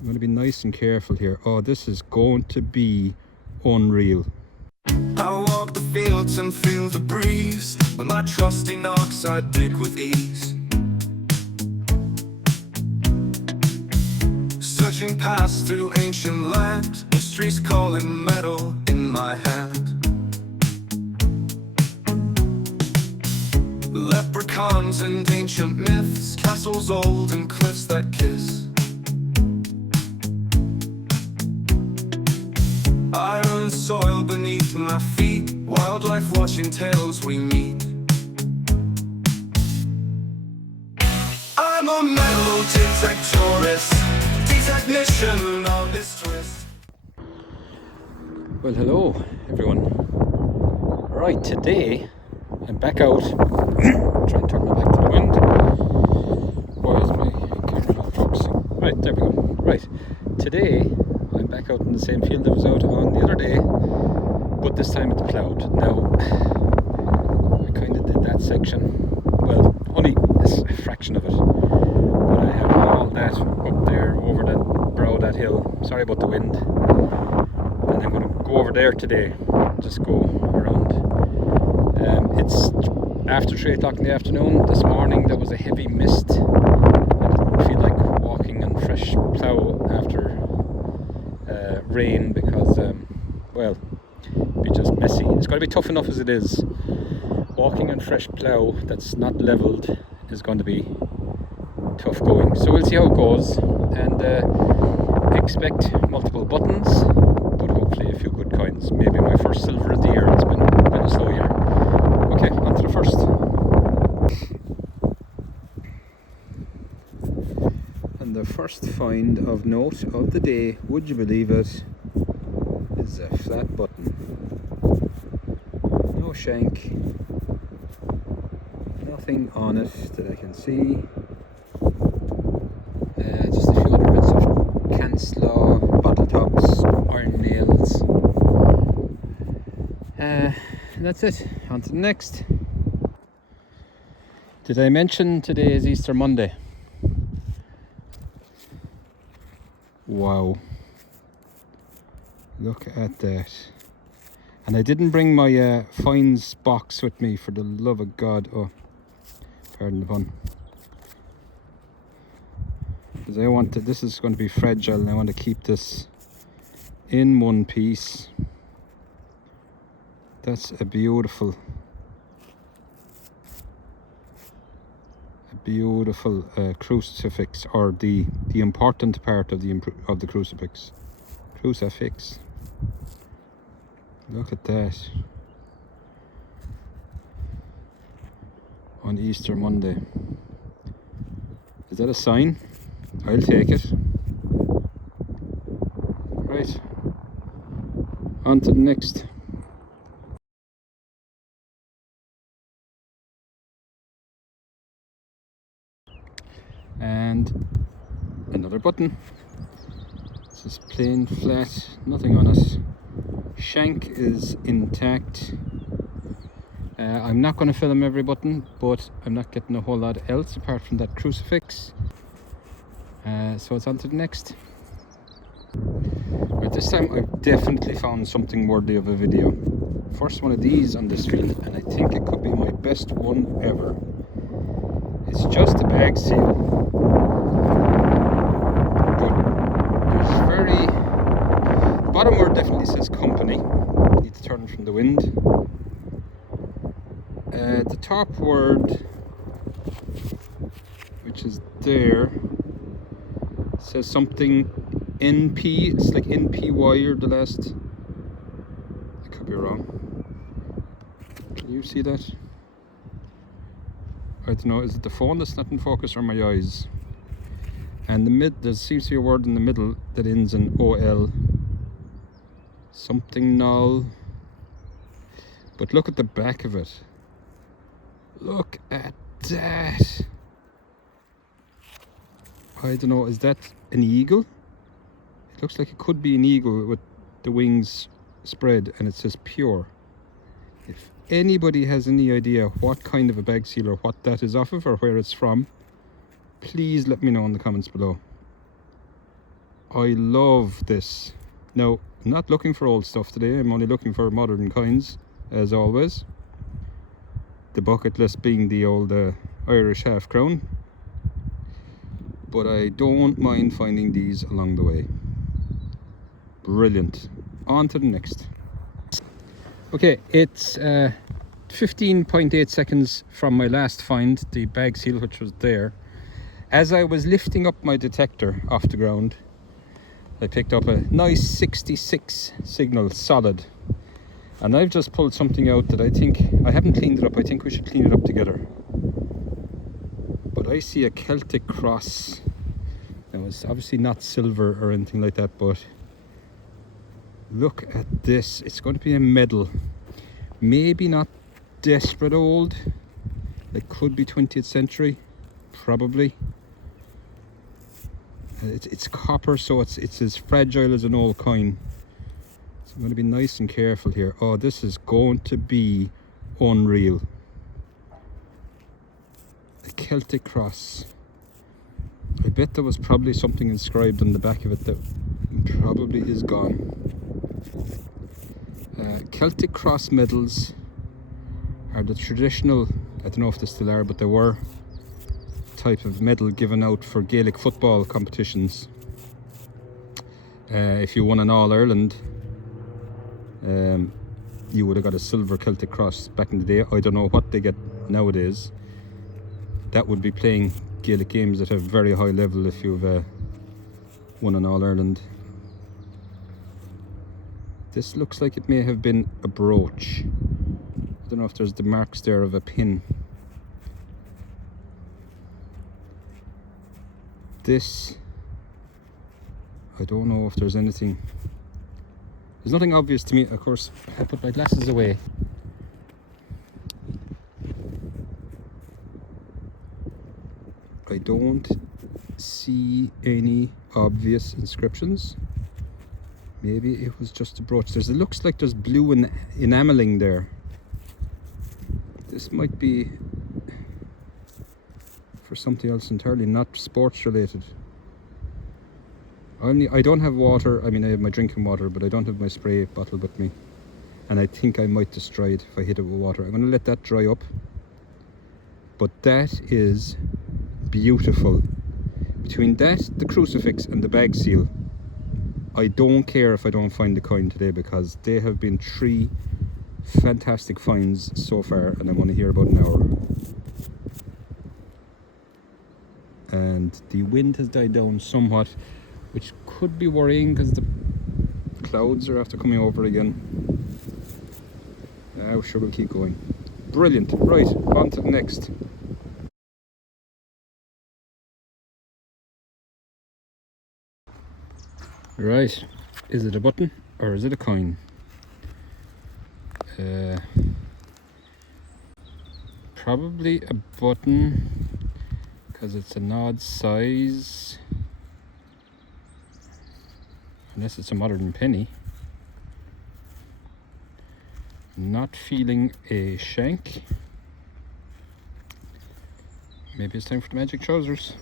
I'm going to be nice and careful here. Oh, this is going to be unreal. I walk the fields and feel the breeze. When my trusty knocks I dig with ease. Searching past through ancient land, mysteries calling metal in my hand. Leprechauns and ancient myths, castles old and cliffs that kiss. Iron soil beneath my feet, wildlife watching tales we meet. I'm a metal detectorist, detechnician of this twist. Well, hello everyone. Right, today I'm back out. Try and turn my back to the wind. Why is my camera not focusing? Right, there we go. Right, today I'm back out in the same field I was out on the other day, but this time it's ploughed. Now, I kind of did that section, well, only a fraction of it, but I have all that up there over that brow of that hill. Sorry about the wind. And I'm going to go over there today, just go around. It's after 3 o'clock in the afternoon. This morning there was a heavy mist. I didn't feel like walking on fresh plough after rain because, well, it'd be just messy. It's going to be tough enough as it is. Walking on fresh plough that's not levelled is going to be tough going. So we'll see how it goes, and expect multiple buttons, but hopefully a few good coins. Maybe my first silver of the year. It's been a slow year. Okay, on to the first. And the first find of note of the day, would you believe it, is a flat button. No shank, nothing on it that I can see. Just a few other bits of canslaw, bottle tops, iron nails. And that's it. On to the next. Did I mention today is Easter Monday? Wow. Look at that. And I didn't bring my fines box with me, for the love of God. Oh, pardon the pun. Because I want to, this is going to be fragile and I want to keep this in one piece. That's a beautiful crucifix, or the important part of the crucifix. Crucifix. Look at that. On Easter Monday. Is that a sign? I'll take it. Right. On to the next. And another button. This is plain flat, nothing on it. Shank is intact. I'm not going to film every button, but I'm not getting a whole lot else apart from that crucifix. So it's on to the next. Right, this time I've definitely found something worthy of a video. First one of these on this field, and I think it could be my best one ever. It's just a bag seal, but there's the bottom word definitely says company. Need to turn from the wind. The top word, which is there, says something NP. It's like NPY or the last. I could be wrong. Can you see that? I don't know, is it the phone that's not in focus or my eyes? And there seems to be a word in the middle that ends in OL. Something null. But look at the back of it. Look at that. I don't know, is that an eagle? It looks like it could be an eagle with the wings spread, and it says pure. If anybody has any idea what kind of a bag seal or what that is off of or where it's from, please let me know in the comments below. I love this. Now, I'm not looking for old stuff today, I'm only looking for modern coins, as always. The bucket list being the old Irish half crown. But I don't mind finding these along the way. Brilliant. On to the next. Okay, it's 15.8 seconds from my last find, the bag seal, which was there. As I was lifting up my detector off the ground, I picked up a nice 66 signal solid, and I've just pulled something out that I think, I haven't cleaned it up, I think we should clean it up together. But I see a Celtic cross. Now, it's obviously not silver or anything like that, but look at this. It's going to be a medal. Maybe not desperate old. It could be 20th century, probably. It's copper, so it's as fragile as an old coin. So I'm going to be nice and careful here. Oh, this is going to be unreal. A Celtic cross. I bet there was probably something inscribed on the back of it that probably is gone. Celtic cross medals are the traditional, I don't know if they still are, but they were, type of medal given out for Gaelic football competitions. If you won an All-Ireland, you would have got a silver Celtic cross back in the day. I don't know what they get nowadays. That would be playing Gaelic games at a very high level if you've won an All-Ireland. This looks like it may have been a brooch. I don't know if there's the marks there of a pin. This, I don't know if there's anything. There's nothing obvious to me. Of course, I put my glasses away. I don't see any obvious inscriptions. Maybe it was just a brooch. It looks like there's blue enameling there. This might be for something else entirely, not sports related. I don't have water. I mean, I have my drinking water, but I don't have my spray bottle with me. And I think I might destroy it if I hit it with water. I'm going to let that dry up. But that is beautiful. Between that, the crucifix, and the bag seal, I don't care if I don't find the coin today, because they have been 3 fantastic finds so far, and I want to hear about an hour. And the wind has died down somewhat, which could be worrying because the clouds are after coming over again. Now, sure, we'll keep going. Brilliant. Right, on to the next. Right, is it a button or is it a coin? Probably a button, because it's an odd size, unless it's a modern penny. Not feeling a shank. Maybe it's time for the magic trousers.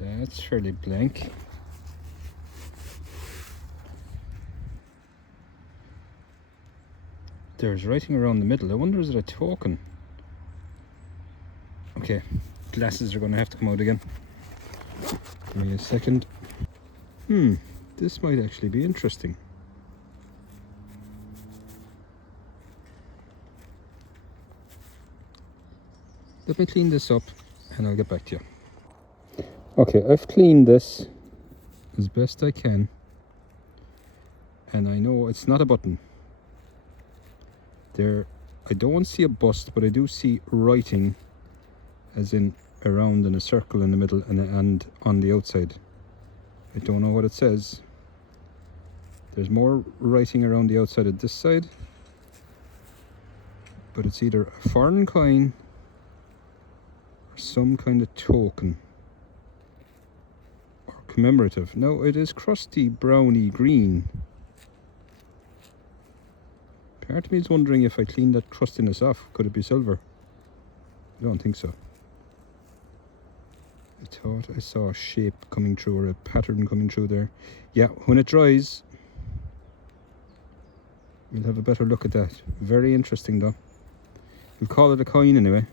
That's fairly blank. There's writing around the middle. I wonder, is it a token? Okay, glasses are going to have to come out again. Give me a second. This might actually be interesting. Let me clean this up and I'll get back to you. Okay, I've cleaned this as best I can, and I know it's not a button. There, I don't see a bust, but I do see writing, as in around in a circle in the middle and on the outside. I don't know what it says. There's more writing around the outside of this side, but it's either a foreign coin or some kind of token or commemorative. No, it is crusty browny green. Part of me is wondering if I cleaned that crustiness off, could it be silver? I don't think so. I thought I saw a shape coming through, or a pattern coming through there. Yeah, when it dries, we'll have a better look at that. Very interesting though. We'll call it a coin anyway.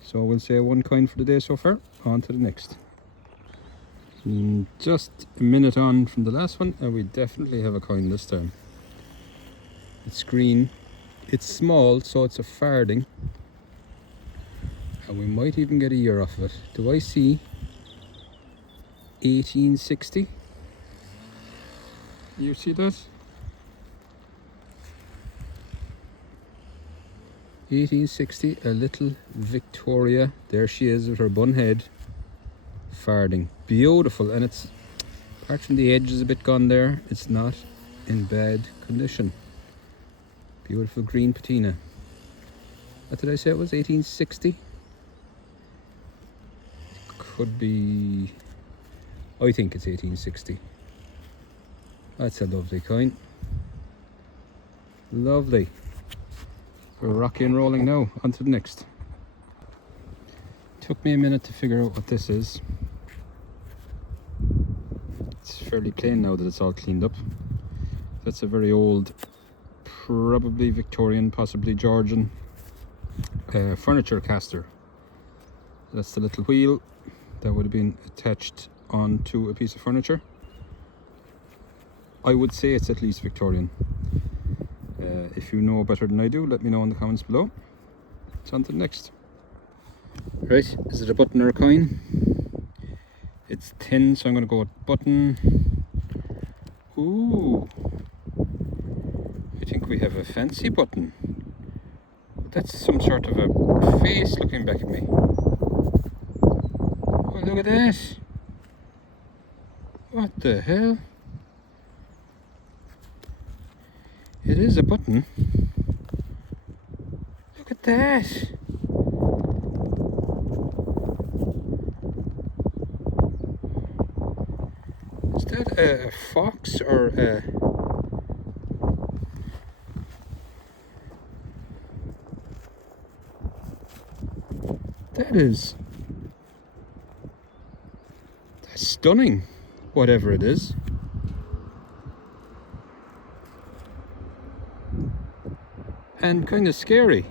So we'll say 1 coin for the day so far. On to the next. Just a minute on from the last one, and we definitely have a coin this time. It's green. It's small, so it's a farthing. And we might even get a year off of it. Do I see 1860? You see that? 1860, a little Victoria. There she is with her bun head. Farthing. Beautiful, and it's, apart from the edge is a bit gone there, it's not in bad condition. Beautiful green patina. What did I say it was? 1860? Could be, I think it's 1860. That's a lovely coin. Lovely. We're rocking and rolling now. On to the next. Took me a minute to figure out what this is. It's fairly plain now that it's all cleaned up. That's a very old, probably Victorian, possibly Georgian furniture caster. That's the little wheel that would have been attached onto a piece of furniture. I would say it's at least Victorian. If you know better than I do, let me know in the comments below. It's on to the next. Right, is it a button or a coin? It's tin, so I'm going to go with button. Ooh, I think we have a fancy button. That's some sort of a face looking back at me. Oh, look at that. What the hell? It is a button. Look at that. Is that a fox or a... That's stunning, whatever it is. And kind of scary.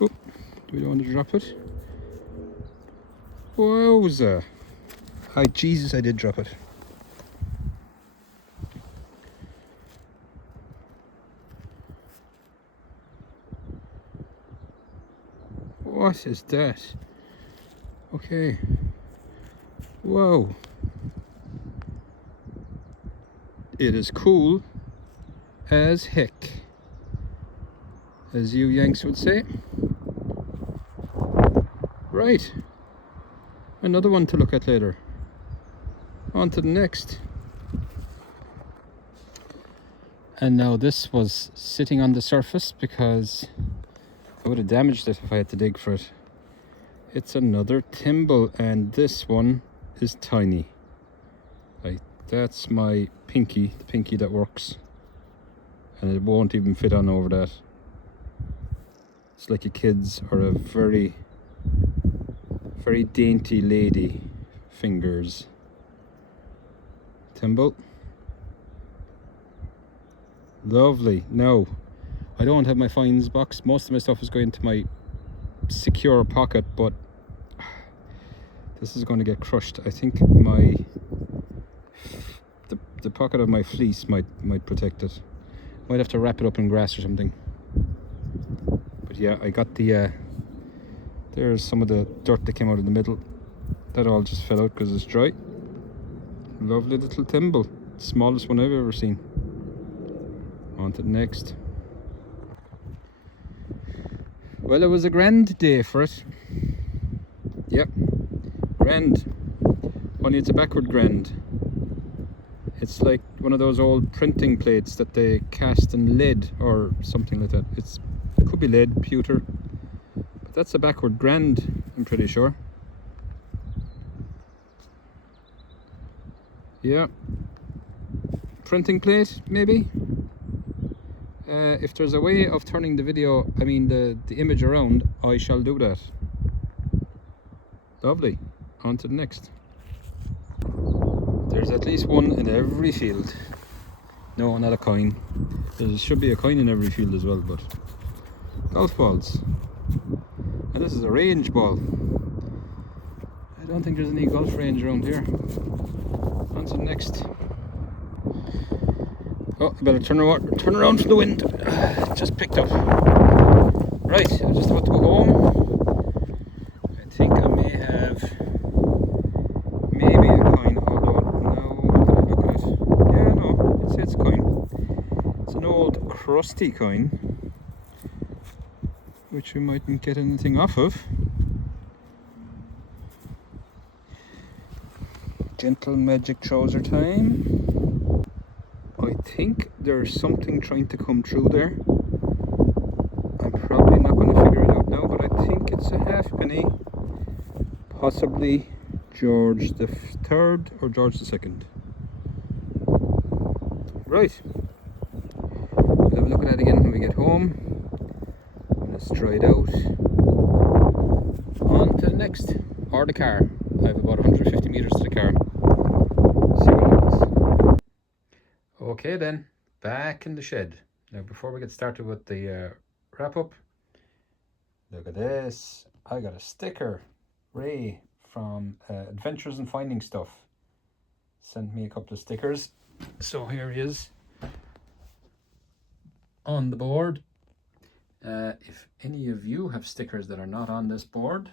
Oh, do we want to drop it? Wowza. Hi, Jesus, I did drop it. What is that? Okay. Whoa. It is cool as heck, as you Yanks would say. Right. Another one to look at later. On to the next. And now this was sitting on the surface because I would have damaged it if I had to dig for it. It's another thimble, and this one is tiny. Like, that's my pinky, the pinky that works. And it won't even fit on over that. It's like a kid's or a very, very dainty lady fingers. Thimble. Lovely. Now, I don't have my fines box. Most of my stuff is going into my secure pocket, but this is going to get crushed. I think the pocket of my fleece might protect it. Might have to wrap it up in grass or something. But yeah, I got the there's some of the dirt that came out of the middle. That all just fell out because it's dry. Lovely little thimble. Smallest one I've ever seen. On to the next. Well, it was a grand day for it. Yep, grand. Only it's a backward grand. It's like one of those old printing plates that they cast in lead or something like that. It could be lead, pewter. But that's a backward grand, I'm pretty sure. Yeah. printing plate, maybe. If there's a way of turning the video, I mean the image around, I shall do that. Lovely. On to the next. There's at least one in every field. No, not a coin. There should be a coin in every field as well, but golf balls. And this is a range ball. I don't think there's any golf range around here. On to the next. Oh, I better turn around from the wind. Just picked up. Right, I'm just about to go home. I think I may have maybe a coin, although now that I look at it, yeah, no, it's a coin. It's an old crusty coin, which we mightn't get anything off of. Gentle magic trouser time. I think there's something trying to come through there. I'm probably not going to figure it out now, but I think it's a halfpenny. Possibly George the Third or George the Second. Right. We'll have a look at that again when we get home. Let's try it out. On to the next. Or the car. I have about 150 meters to the car. See what happens. Okay then, back in the shed. Now before we get started with the wrap up, look at this. I got a sticker. Ray from Adventures in Finding Stuff sent me a couple of stickers. So here he is on the board. If any of you have stickers that are not on this board,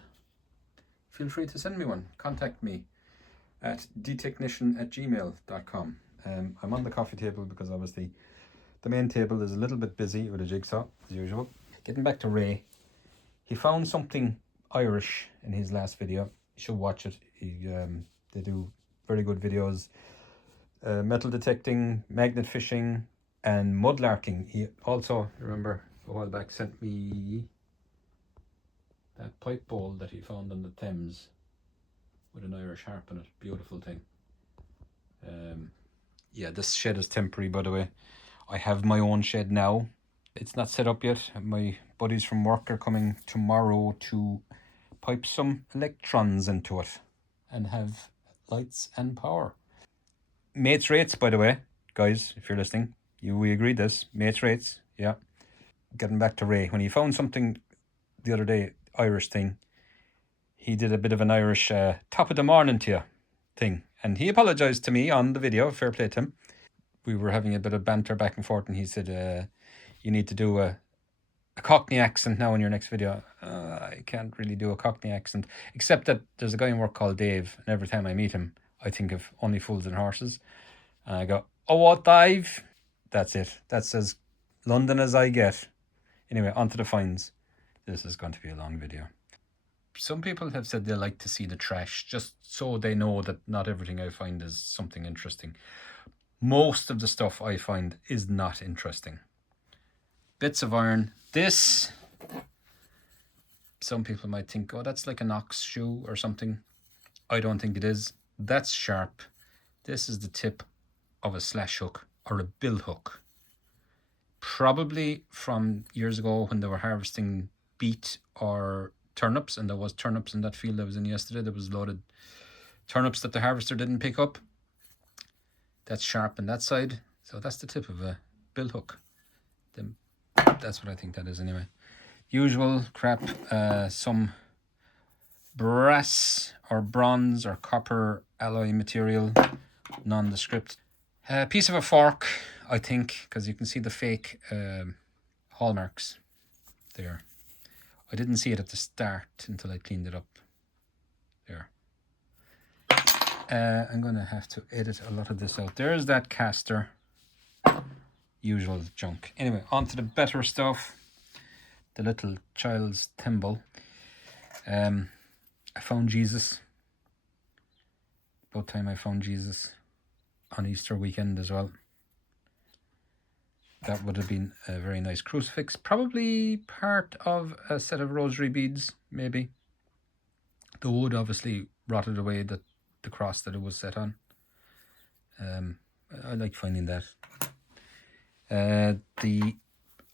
feel free to send me one. Contact me at dtechnician@gmail.com. I'm on the coffee table because obviously the main table is a little bit busy with a jigsaw as usual. Getting back to Ray, he found something Irish in his last video. You should watch it. They do very good videos. Metal detecting, magnet fishing and mudlarking. He also, remember a while back, sent me that pipe bowl that he found on the Thames with an Irish harp in it. Beautiful thing. Yeah, this shed is temporary, by the way. I have my own shed now. It's not set up yet. My buddies from work are coming tomorrow to pipe some electrons into it and have lights and power. Mates rates, by the way, guys, if you're listening, we agreed this. Mates rates, yeah. Getting back to Ray, when he found something the other day, Irish thing, he did a bit of an Irish top of the morning to you thing. And he apologised to me on the video, fair play to him. We were having a bit of banter back and forth and he said, you need to do a Cockney accent now in your next video. I can't really do a Cockney accent, except that there's a guy in work called Dave, and every time I meet him, I think of Only Fools and Horses. And I go, oh, what, Dave? That's it. That's as London as I get. Anyway, on to the finds. This is going to be a long video. Some people have said they like to see the trash, just so they know that not everything I find is something interesting. Most of the stuff I find is not interesting. Bits of iron. This, some people might think, oh, that's like an ox shoe or something. I don't think it is. That's sharp. This is the tip of a slash hook or a bill hook. Probably from years ago when they were harvesting beet or turnips, and there was turnips in that field I was in yesterday. There was loaded turnips that the harvester didn't pick up. That's sharp on that side. So that's the tip of a bill hook. Then that's what I think that is anyway. Usual crap, some brass or bronze or copper alloy material, nondescript. Piece of a fork, I think, because you can see the fake hallmarks there. I didn't see it at the start until I cleaned it up. There. I'm going to have to edit a lot of this out. There's that caster. Usual junk. Anyway, on to the better stuff. The little child's thimble. I found Jesus. About time I found Jesus on Easter weekend as well. That would have been a very nice crucifix. Probably part of a set of rosary beads, maybe. The wood obviously rotted away, the cross that it was set on. I like finding that.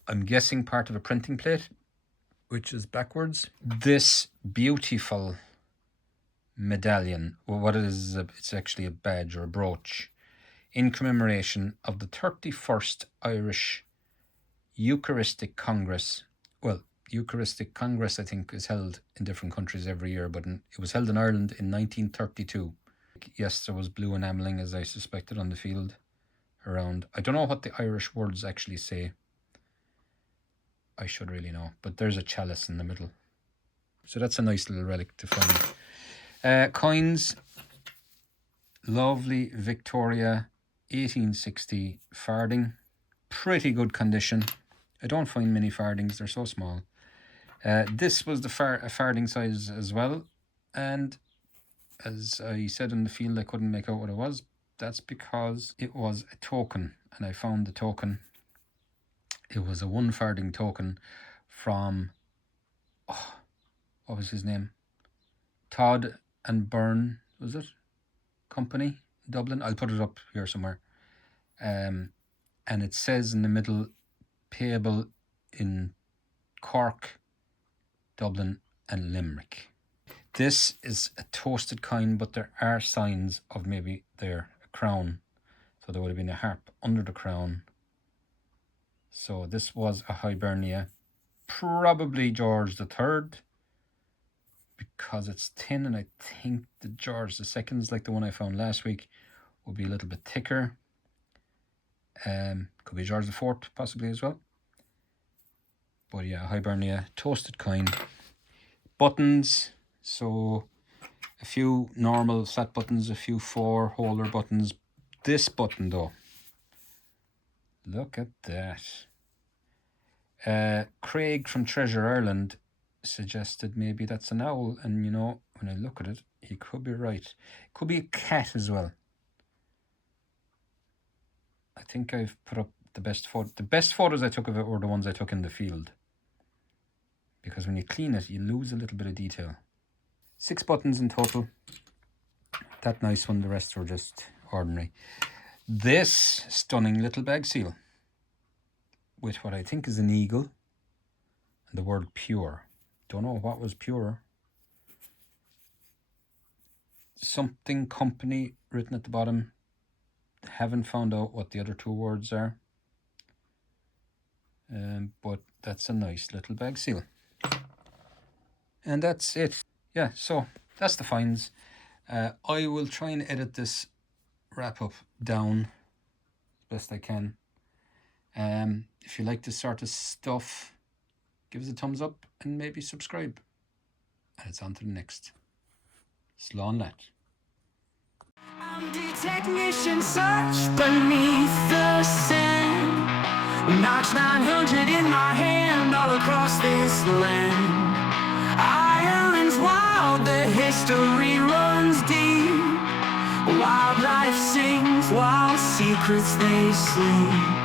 I'm guessing part of a printing plate, which is backwards. This beautiful medallion, well, what it is it's actually a badge or a brooch in commemoration of the 31st Irish Eucharistic Congress. Well, Eucharistic Congress, I think, is held in different countries every year, but it was held in Ireland in 1932. Yes, there was blue enameling, as I suspected, on the field around. I don't know what the Irish words actually say. I should really know, but there's a chalice in the middle. So that's a nice little relic to find. Coins, lovely Victoria 1860 farthing, pretty good condition. I don't find many farthings, they're so small. This was the farthing size as well, and as I said in the field, I couldn't make out what it was. That's because it was a token, and I found the token. It was a 1 farthing token from, what was his name? Todd and Byrne, was it? Company, Dublin. I'll put it up here somewhere. And it says in the middle, payable in Cork, Dublin and Limerick. This is a toasted coin, but there are signs of maybe there a crown. So there would have been a harp under the crown. So this was a Hibernia, probably George III, because it's thin, and I think the George II's, like the one I found last week, will be a little bit thicker. Could be George IV possibly as well. But yeah, Hibernia, toasted coin. Buttons, so a few normal flat buttons, a few 4-holder buttons. This button though, look at that. Craig from Treasure Ireland suggested maybe that's an owl, and you know, when I look at it, he could be right. It could be a cat as well. I think I've put up the best photos I took of it were the ones I took in the field, because when you clean it, you lose a little bit of detail. 6 buttons in total. That nice one, the rest were just ordinary. This stunning little bag seal with what I think is an eagle and the word pure. Don't know what was pure. Something company written at the bottom. Haven't found out what the other 2 words are. But that's a nice little bag seal. And that's it. Yeah, so that's the finds. I will try and edit this wrap up down as best I can. If you like this sort of stuff, give us a thumbs up and maybe subscribe. And it's on to the next. Slán Leat. I'm the technician, search beneath the sand. Notch 900 in my hand, all across this land. Ireland's wild, the history runs deep. Wildlife sings, wild secrets they sleep.